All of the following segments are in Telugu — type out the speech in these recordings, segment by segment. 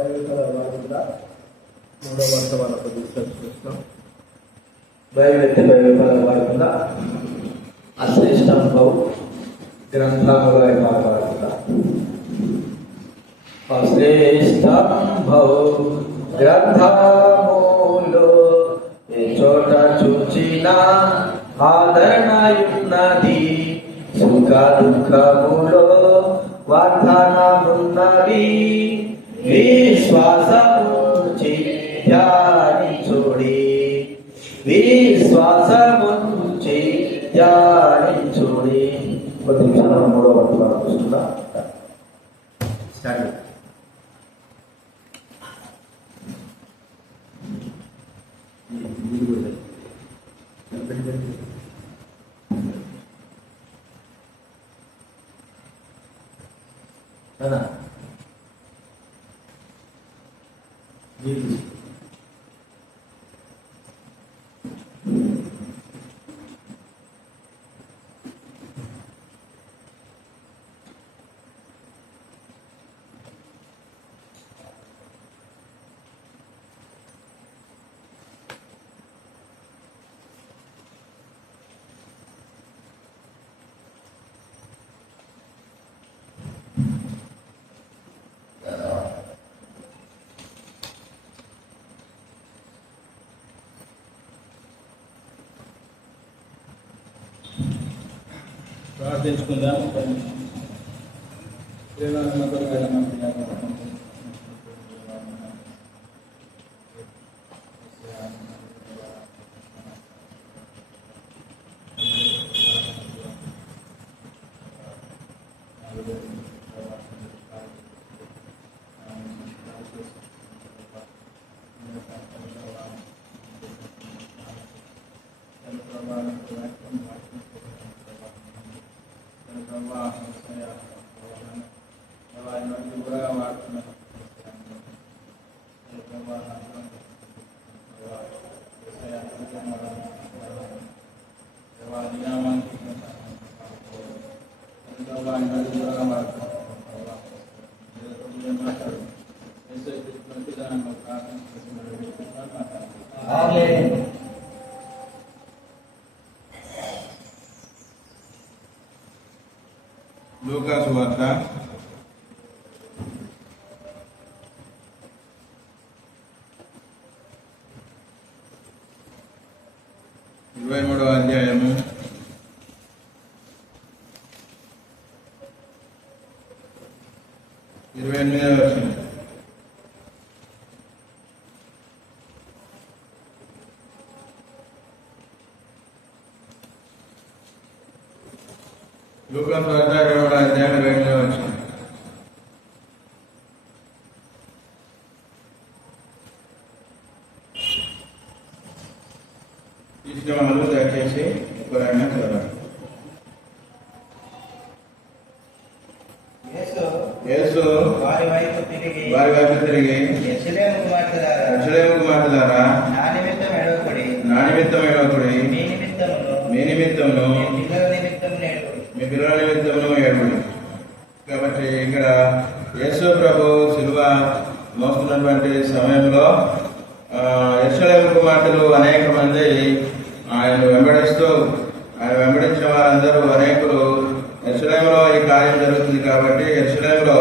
మూడవ వర్తమాన చూస్తాం. వాడుకుందా అశ్రేష్టంభౌ గ్రంథములో వాడుకుందా అశ్రేష్టంభౌ గ్రంథములో ఏ చోట చూచిన ఆదరణయున్నది, సుఖ దుఃఖములో వాగ్దానమున్నది. విశ్వాసము ధ్యానించుడి, విశ్వాసముంచి ధ్యానించుడి. కొద్ది నిమిషాలు మూడో వర్తమానం చూస్తుందా స్టార్ట్. ప్రార్థించుకుందాం. లూకా సువార్త 23వ అధ్యాయము 28వ వచనం. లూకా సువార్త 23వ అధ్యాయం 28వ వచనం. వాళ్ళు దయచేసి ఎవరైనా చదవాలి. యేసు వారి వైపు తిరిగి యెరూషలేము కుమార్తెలారా, నా నిమిత్తం ఏడవకుడి, మీ నిమిత్తమును మీ పిల్లల నిమిత్తమును ఏడవకుడి. కాబట్టి ఇక్కడ యేసు ప్రభు శిలువ మోస్తున్నటువంటి సమయంలో యెరూషలేము కుమార్తెలు అనేక మంది ఆయన వెంబడించిన వారందరూ అనేకులు యెరూషలేములో ఈ కార్యం జరుగుతుంది కాబట్టి యెరూషలేములో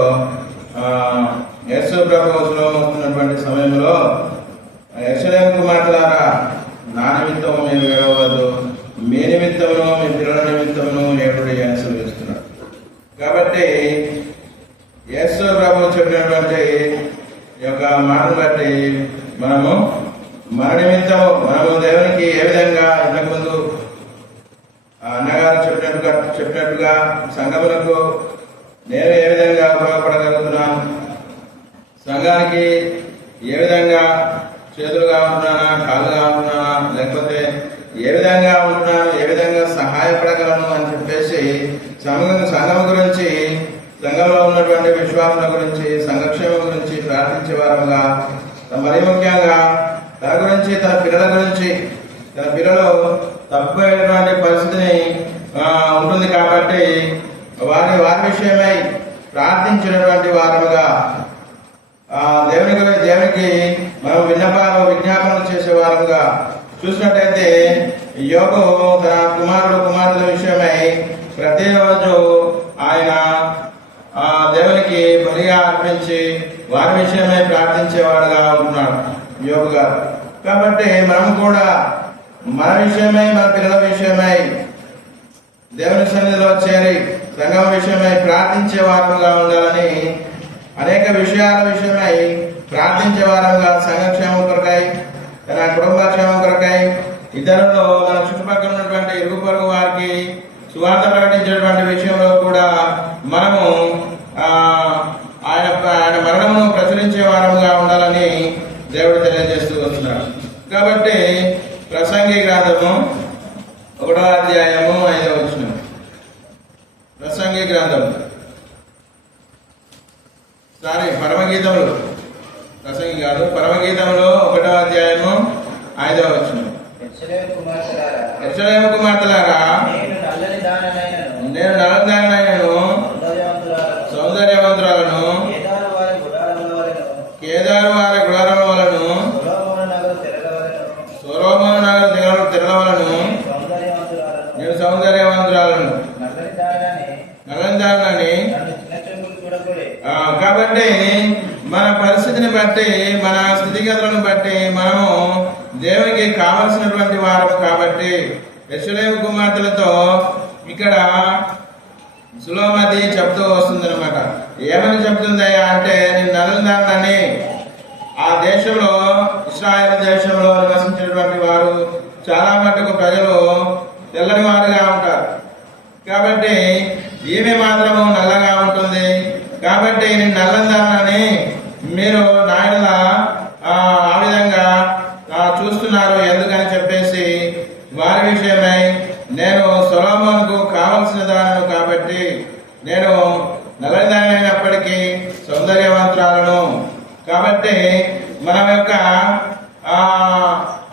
యేసు ప్రభు శిలువ మోస్తున్నటువంటి సమయంలో యెరూషలేము కుమార్తెలారా, నా నిమిత్తము మీరు ఏడవవద్దు, మీ నిమిత్తమును మీ పిల్లల నిమిత్తమును ఏడుడి అని సూచిస్తున్నాడు. కాబట్టి యేసు ప్రభు చెప్పినటువంటి ఈ యొక్క మాటను బట్టి మనము మన నిమిత్తము మనము దేవునికి ఏ విధంగా ఇంతకుముందు అన్నగారు చెప్పినట్టుగా సంఘములకు నేను ఏ విధంగా ఉపయోగపడగలుగుతున్నాను, సంఘానికి ఏ విధంగా చేతులుగా ఉంటున్నానా, కాళ్ళుగా ఉంటున్నానా, లేకపోతే ఏ విధంగా ఉంటున్నాను, ఏ విధంగా సహాయపడగలను అని చెప్పేసి సంఘం గురించి, సంఘంలో ఉన్నటువంటి విశ్వాసుల గురించి, సంఘక్షేమం గురించి ప్రార్థించే వారంగా, మరీ ముఖ్యంగా తన గురించి, తన పిల్లల గురించి, తన పిల్లలు తప్పిపోయేటువంటి పరిస్థితిని ఉంటుంది కాబట్టి వారి విషయమై ప్రార్థించినటువంటి వారముగా దేవునికి మనం విజ్ఞాపనలు చేసే వారంగా చూసినట్టయితే యోగు తన కుమార్తెల విషయమై ప్రతిరోజు ఆయన దేవునికి బలిగా అర్పించి వారి విషయమై ప్రార్థించేవాడుగా ఉంటున్నాడు యోగు గారు. కాబట్టి మనం కూడా మన విషయమై, మన పిల్లల విషయమై దేవుని సన్నిధిలో చేరి సంఘం విషయమై ప్రార్థించే వారంగా ఉండాలని, అనేక విషయాల విషయమై ప్రార్థించే వారంగా, సంఘక్షేమం కొరకై, తన కుటుంబ క్షేమం కొరకై, ఇతరులు మన చుట్టుపక్కల ఉన్నటువంటి ఇరుగు పొరుగు వారికి సువార్త ప్రకటించేటువంటి విషయంలో కూడా మనము ఆయన మరణమును ప్రచురించే వారముగా ఉండాలని దేవుడు తెలియజేస్తూ వస్తున్నాడు. కాబట్టి ప్రసంగి గ్రంథము 1వ అధ్యాయము 5వ వచనం. ప్రసంగి గ్రంథం పరమగీతములు, ప్రసంగి కాదు, పరమగీతములు 1వ అధ్యాయము 5వ వచనం. యెరూషలేము కుమార్తెలారా, నేను నల్లని దాననైనను సౌందర్యవంతురాలను, కేదారు వారి గుడారముల వలను, సొలొమోను నగరు తెరలవలను, నేను సౌందర్యవంతురాలను, నల్లని దానని. కాబట్టి మన పరిస్థితిని బట్టి, మన స్థితిగతులను బట్టి మనము దేవునికి కావలసినటువంటి వారు. కాబట్టి యెరూషలేము కుమార్తెలతో ఇక్కడ సులోమతి చెప్తూ వస్తుంది అనమాట. ఏమని చెప్తుందయ్యా అంటే, నేను నల్లని ఆ దేశంలో, ఇశ్రాయేలు దేశంలో నివసించినటువంటి వారు చాలా మటుకు ప్రజలు తెల్లని వారుగా ఉంటారు. కాబట్టి ఈమె మాత్రము నల్లగా ఉంటుంది. కాబట్టి నేను నల్లని మీరు నాయనల ఆ విధంగా చూస్తున్నారు ఎందుకని చెప్పేసి వారి విషయమై, నేను సొలొమోనుకు కావలసిన దానను కాబట్టి నేను నల్లదానైనప్పటికీ సౌందర్యవంతురాలను. కాబట్టి మన యొక్క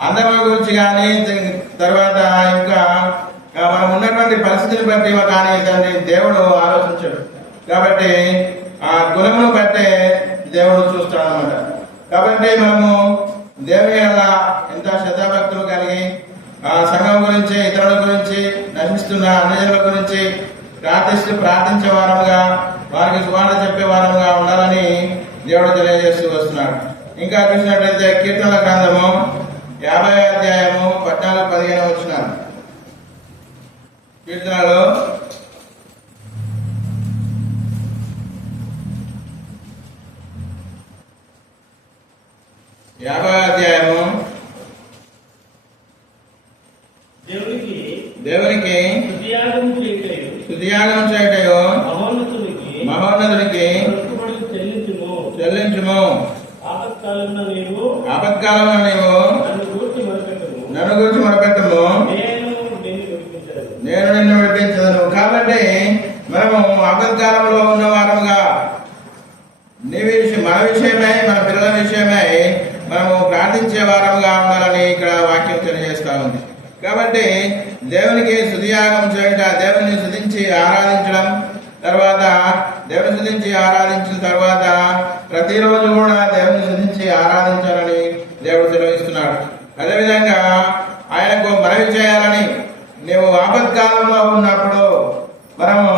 అందం గురించి కానీ, తర్వాత ఇంకా మనం ఉన్నటువంటి పరిస్థితిని బట్టి కానీ దాన్ని దేవుడు ఆలోచించాడు. కాబట్టి ఆ గుణమును బట్టే దేవుడు చూస్తాడు అన్నమాట. కాబట్టి మనము దేవుని ఎలా ఎంత శ్రద్ధాభక్తులు కలిగి సంఘం గురించి, ఇతరుల గురించి, నశిస్తున్న అన్యజనుల గురించి ప్రార్థించే వారంగా, వారికి సువార్త చెప్పే వారంగా ఉండాలని దేవుడు తెలియజేస్తూ వస్తున్నాడు. ఇంకా చూసినట్లయితే కీర్తనల గ్రంథము 50వ అధ్యాయము 14-15 వచనాలు. కీర్తనలు 50వ అధ్యాయము. దేవునికి స్తుతియాగం చేయటయో మహోన్నతునికి చెల్లించుము. ఆపత్కాలమున నీవు నన్ను గురించి మొరపెట్టుము, నేను నిన్ను విడిపించదను. కాబట్టి మనము ఆపత్కాలంలో ఉన్న వారముగా మన విషయమై, మన పిల్లల విషయమై మనము ప్రార్థించే వారముగా ఉండాలని ఇక్కడ వాక్యం తెలియజేస్తా ఉంది. కాబట్టి దేవునికి స్తుతియాగం చేయట, దేవుని స్తుతించి ఆరాధించడం, తర్వాత దేవుని స్తుతించి ఆరాధించిన తర్వాత ప్రతిరోజు కూడా దేవుని స్తుతించి ఆరాధించాలని దేవుడు సెలవిస్తున్నాడు. అదేవిధంగా ఆయనకు మనవి చేయాలని, నీవు ఆపత్కాలంలో ఉన్నప్పుడు, మనము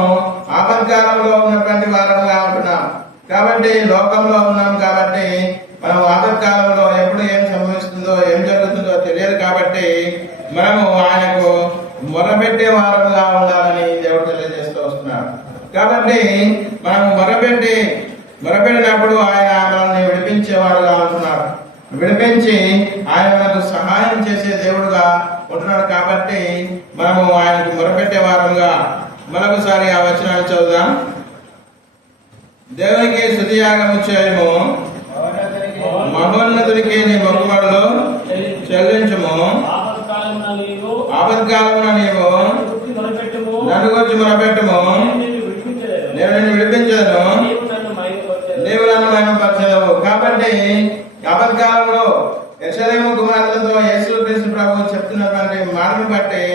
ఆపత్కాలంలో ఉన్నటువంటి వారంగా ఉంటున్నాం. కాబట్టి లోకంలో ఉన్నాం. కాబట్టి మనం ఆపత్కాలంలో ఎప్పుడు ఏం సంభవిస్తుందో, ఏం జరుగుతుందో తెలియదు. కాబట్టి మనము ఆయనకు మొరపెట్టే వారముగా ఉండాలని దేవుడు తెలియజేస్తూ వస్తున్నాడు. కాబట్టి మనం మొరపెట్టినప్పుడు ఆయన మనల్ని విడిపించేవాడుగా ఉంటున్నాడు. విడిపించి ఆయన మనకు సహాయం చేసే దేవుడుగా ఉంటున్నాడు. కాబట్టి మనము ఆయనకు మొరపెట్టే వారముగా. మరొకసారి ఆ వచనాన్ని చదువుదాం. దేవునికి స్తుతియాగము చేయము, మహోన్నతునికి నీ మొక్కుబడులు చెల్లించుము. ఆపత్కాలమున నీవు నన్ను గురించి మొరపెట్టుము, నేను నిన్ను విడిపించను, నీవు నన్ను మహిమపరచదవు. కాబట్టి ఆపత్కాలంలో యెరూషలేము కుమార్తెలతో యేసుక్రీస్తు ప్రభువు చెప్తున్నటువంటి మాటను బట్టి,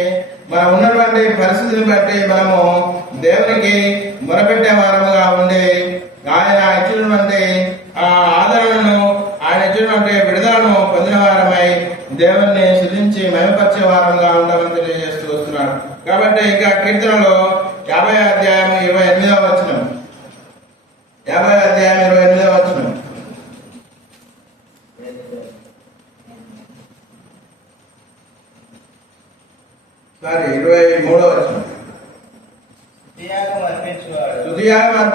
మనం ఉన్నటువంటి పరిస్థితిని బట్టి మనము దేవునికి మొరపెట్టే వారముగా ఉండి, ఆయన ఇచ్చినటువంటి ఆదరణ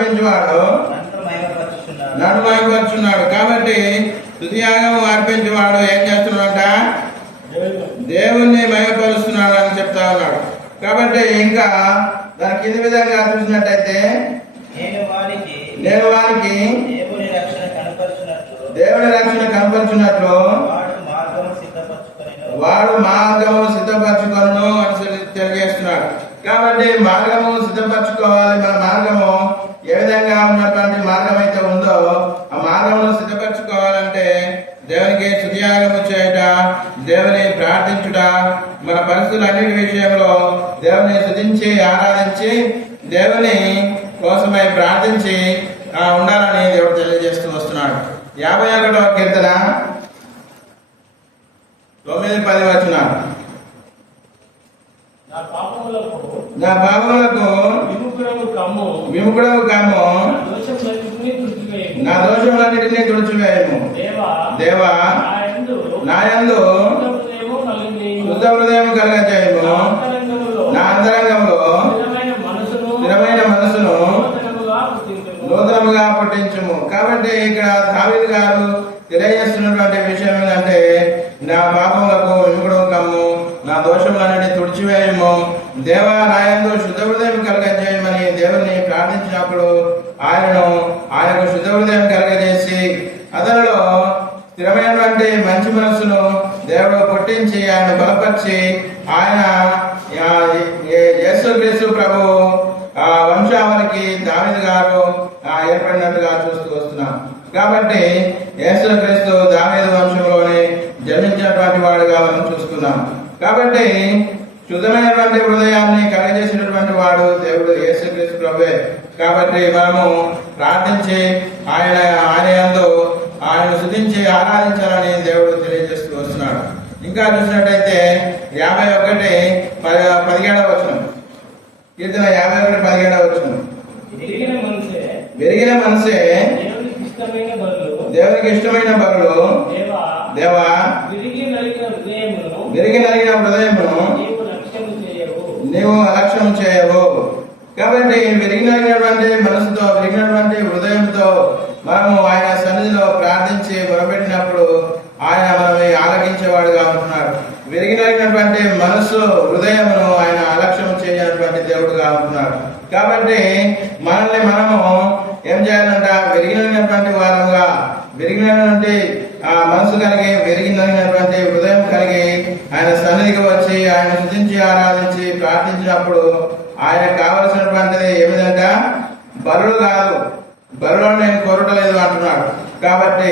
అర్పించేవాడు నన్ను మహిమపరుచున్నాడు. కాబట్టి స్తుతియాగం అర్పించేవాడు ఏం చేస్తున్నాడంట? దేవుణ్ణి మహిమపరుస్తున్నాడు అని చెప్తా ఉన్నాడు. కాబట్టి ఇంకా దానికి ఇది విధంగా చూసినట్టయితే నేను వారికి దేవుని రక్షణ కనపరుచున్నట్లు వాడు మార్గము సిద్ధపరచుకొను అని తెలియజేస్తున్నాడు. కాబట్టి మార్గము సిద్ధపరచుకోవాలి. మన మార్గము ఏ విధంగా ఉన్నటువంటి మార్గం అయితే ఉందో ఆ మార్గంలో సిద్ధపరచుకోవాలంటే దేవునికి స్తుతియాగము చేయుట, దేవుని ప్రార్థించుట, మన పరిస్థితులన్నిటి విషయంలో దేవుని స్తుతించి ఆరాధించి దేవుని కోసమై ప్రార్థించి ఉండాలని దేవుడు తెలియజేస్తూ వస్తున్నాడు. 51వ కీర్తన 9-10 వచనాలు. నా పాపములకు విముఖుడవు కమ్ము, నా దోషములన్నిటినీ తుడిచివేయము. దేవా నా యందు శుద్ధ హృదయం కలగజేయము, నా అంతరంగంలో స్థిరమైన మనసును నూతనముగా పుట్టించుము. కాబట్టి ఇక్కడ దావీదు గారు తెలియజేస్తున్నటువంటి విషయం ఏంటంటే నా పాపములకు విముఖుడవు కమ్ము, నా దోషములన్నిటిని తుడిచివేయము. దేవా నా యందు శుద్ధ హృదయం కలగజేయమని దేవుని ప్రార్థించినప్పుడు ఆయనకు శుద్ధ హృదయం కలగజేసి అతనిలో స్థిరమైనటువంటి మంచి మనస్సును దేవుడు పుట్టించి ఆయన బలపరిచి ఆయన యేసుక్రీస్తు ప్రభు వంశావళికి దావీదు గారు ఏర్పడినట్టుగా చూస్తూ వస్తున్నాం. కాబట్టి యేసుక్రీస్తు దావీదు వంశంలోని జన్మించినటువంటి వాడుగా మనం చూస్తున్నాం. కాబట్టి శుద్ధమైనటువంటి హృదయాన్ని కలగజేసినటువంటి వాడు దేవుడు యేసుక్రీస్తు ప్రభువే. కాబట్టి మనము ప్రార్థించి ఆయన యందు ఆయన స్తుతించి ఆరాధించాలని దేవుడు తెలియజేస్తూ వస్తున్నాడు. ఇంకా చూసినట్టయితే 51:17 వచనం, కీర్తన 51:17 వచనం. విరిగిన మనసే దేవునికి ఇష్టమైన బలులు. దేవా విరిగి నలిగిన హృదయమును నీవు అలక్ష్యం చేయవు. కాబట్టి విరిగినటువంటి మనసుతో విరిగినటువంటి హృదయంతో మనము ఆయన సన్నిధిలో ప్రార్థించి మొరపెట్టినప్పుడు ఆయన మనల్ని ఆలకించేవాడుగా ఉంటున్నాడు. విరిగినటువంటి మనస్సు హృదయమును ఆయన అలక్ష్యం చేయనటువంటి దేవుడుగా ఉంటున్నాడు. కాబట్టి మనల్ని మనము ఏం చేయాలంట? విరిగినటువంటి వారంగా, విరిగినటువంటి మనసు కలిగి, విరిగినటువంటి హృదయం కలిగి ఆయన సన్నిధికి వచ్చి ఆయన స్తుతించి ఆరాధించి ప్రార్థించినప్పుడు ఆయనకు కావలసినటువంటిది ఏమిటంట? బలులు కాదు, బలులను నేను కోరటలేదు అంటున్నాడు. కాబట్టి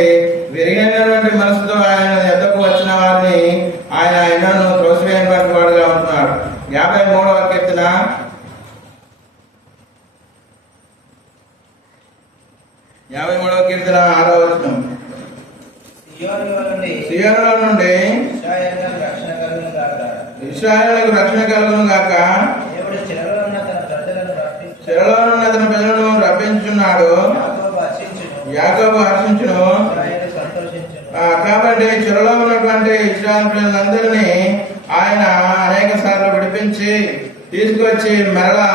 విరిగినటువంటి మనసుతో ఆయన ఎద్దకు వచ్చిన వారిని ఆయన ఎన్నో త్రోసివేయనటువంటి వాడుగా ఉంటున్నాడు. 53వ కీర్తన 6వ వచనం. సియోనులో నుండి ఇశ్రాయేలుకు రక్షణ కలుగును గాక, చెరలో ఉన్న తన ప్రజలను రప్పించున్నాడు, యాకోబు హర్షించును. కాబట్టి చెరలో ఉన్నటువంటి ఇశ్రాయేలు ప్రజలందరినీ ఆయన అనేక సార్లు విడిపించి తీసుకొచ్చి మరలా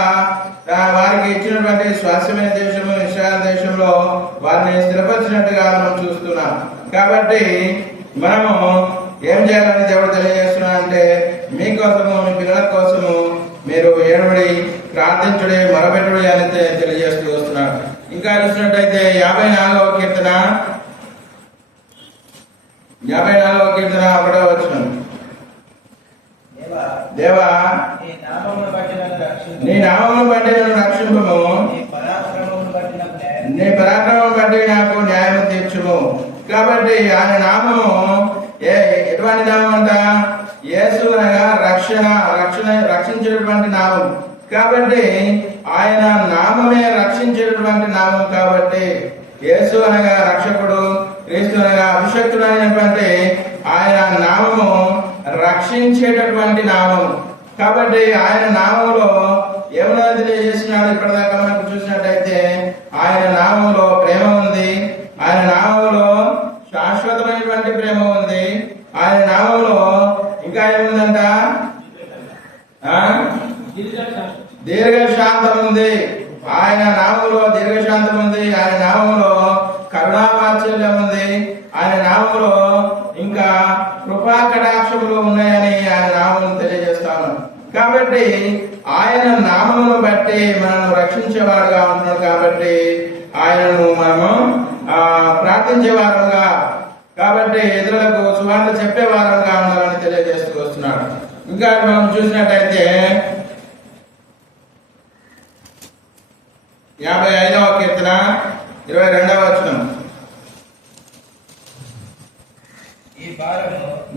వారికి ఇచ్చినటువంటి స్వాస్థ్యమైన దేశము ఇశ్రాయేల్ దేశంలో వారిని స్థిరపరిచినట్టుగా మనం చూస్తున్నాం. కాబట్టి మనము ఏం చేయాలని దేవుడు తెలియజేస్తున్నాడంటే మీకోసము, మీ పిల్లల కోసము మీరు ఏడుబడి ప్రార్థించుడి, మొరపెట్టుడి అని తెలియజేస్తూ వస్తున్నాడు. ఇంకా చూసినట్టయితే 54వ కీర్తన 1వ వచనం. దేవా నీ నామమును బట్టి నన్ను రక్షింపుము, నీ పరాక్రమం బట్టి నాకు న్యాయం తీర్చుము. కాబట్టి ఆయన నామము ఎటువంటి నామం అంట? యేసు అనగా రక్షించేటువంటి నామం. కాబట్టి ఆయన నామమే రక్షించేటటువంటి నామం. కాబట్టి యేసు అనగా రక్షకుడు, క్రీస్తు అనగా అభిషక్తుడు అయినటువంటి ఆయన నామము రక్షించేటటువంటి నామం. కాబట్టి ఆయన నామంలో ఏమన్నా తెలియజేసినాడు? ఇప్పటిదాకా మనకు చూసినట్టయితే ఆయన నామంలో ప్రేమ ఉంది, ఆయన నామంలో శాశ్వతమైనటువంటి ప్రేమ ఉంది, ఆయన నామంలో ఇంకా ఏముందంట? దీర్ఘశాంతం ఉంది. ఆయన నామంలో దీర్ఘశాంతం ఆయనను మనము ప్రార్థించే వారంగా, కాబట్టి ఇతరులకు సువార్త చెప్పే వారంగా ఉండాలని తెలియజేస్తూ వస్తున్నాడు. ఇంకా మనం చూసినట్టయితే 55వ కీర్తన 22వ వచనం.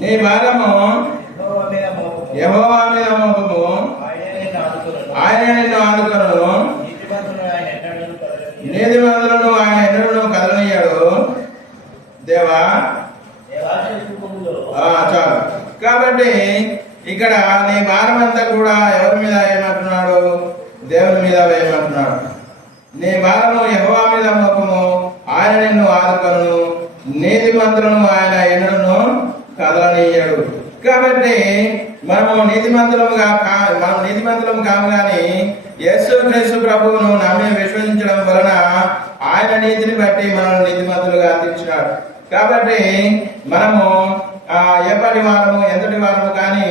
నీ భారము యెహోవా మీద మోపము, ఆయన నిన్ను ఆదుకొనును, నీతిమంతులను ఆయన ఎన్నడూ కదలనీయడు. దేవా చాలు. కాబట్టి ఇక్కడ నీ భారం అంతా కూడా ఎవరి మీద వేయమంటున్నాడు? దేవుని మీద వేయమంటున్నాడు. నీ భారము యెహోవా మీద మోపము, ఆయన నిన్ను ఆదుకొనును, నీతిమంతులను ఆయన ఎన్నడూ కదలనీయడు. కాబట్టి మనము నీతిమంతులం కాము గాని యేసుక్రీస్తు ప్రభువును నమ్మి విశ్వసించడం వలన ఆయన నీతిని బట్టి మనల్ని నీతిమంతులుగా తీర్చినాడు. కాబట్టి మనము ఎప్పటి వారము ఎంతటి వారము కానీ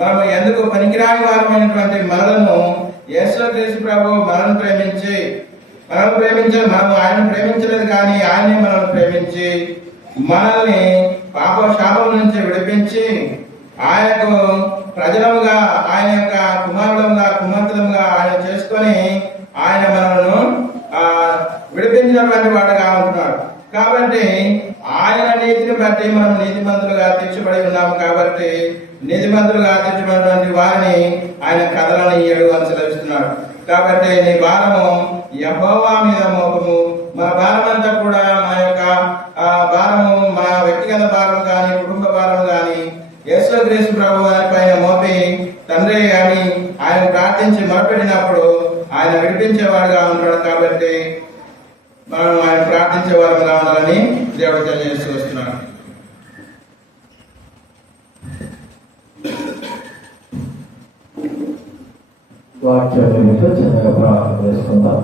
మనము ఎందుకు పనికిరాని వారమైనటువంటి మనలను యేసుక్రీస్తు ప్రభు మనల్ని ప్రేమించి మనము ఆయన ప్రేమించలేదు కానీ ఆయనే మనల్ని ప్రేమించి మనల్ని పాప శాపం నుంచి విడిపించి ఆయనకు ప్రజలముగా, ఆయన యొక్క కుమార్తెలుగా ఆయన చేసుకొని ఆయన మనలను విడిపించినటువంటి వాడుగా ఉంటున్నాడు. కాబట్టి ఆయన నీతిని బట్టి మనం నీతిమంతులుగా తీర్చబడి ఉన్నాము. కాబట్టి నీతిమంతులుగా తీర్చబడినటువంటి వారిని ఆయన కదలనీయడు అని సెలవిస్తున్నాడు. కాబట్టి నీ భారము యెహోవా మీద మోపము. మన భారం అంతా కూడా మన యొక్క భారము, మన వ్యక్తిగత భారం కానీ కుటుంబ భారం కానీ యేసుక్రీస్తు ప్రభు పైన మోపి తండ్రి అని ఆయన ప్రార్థించి మొరపెట్టినప్పుడు ఆయన విడిపించేవాడుగా ఉంటాడు. కాబట్టి మనం ఆయన ప్రార్థించే వారంగా ఉండాలని దేవుడు తెలియజేస్తూ వస్తున్నాడు. వాక్యాలతో చిన్నగా ప్రార్థన చేసుకుందాం.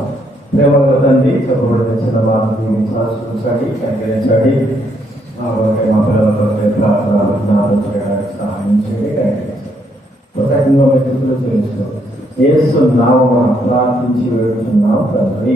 ప్రేమగల తండ్రి, చెప్పబడిన చిన్న మాటలు దీవించాల్సించండి, కనికరించండి. మా పిల్లలతో ప్రార్థనలు జ్ఞాపకం చేయడానికి సహాయం చేయండి, కనికరించండి. కృతజ్ఞతలు తెలుస్తూ యేసు నామమున ప్రార్థించి వేడుతున్నాం తండ్రి.